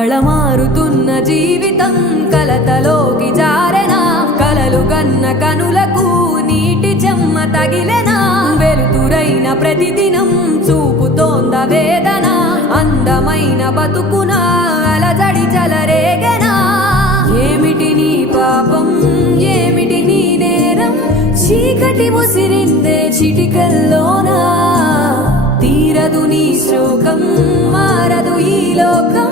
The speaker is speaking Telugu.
కళమారుతున్న జీవితం కలతలోకి జారెనా కలలు గన్న కనులకు నీటి చెమ్మ తగిలెనా వెలుతురైన ప్రతిదినం చూపుతోంద వేదన అందమైన బతుకున అలజడి చలరేగెనా ఏమిటి నీ పాపం ఏమిటి నీ నేరం చీకటి ముసిరిందే చిటికల్లోనా తీరదు నీ శోకం మారదు ఈ లోకం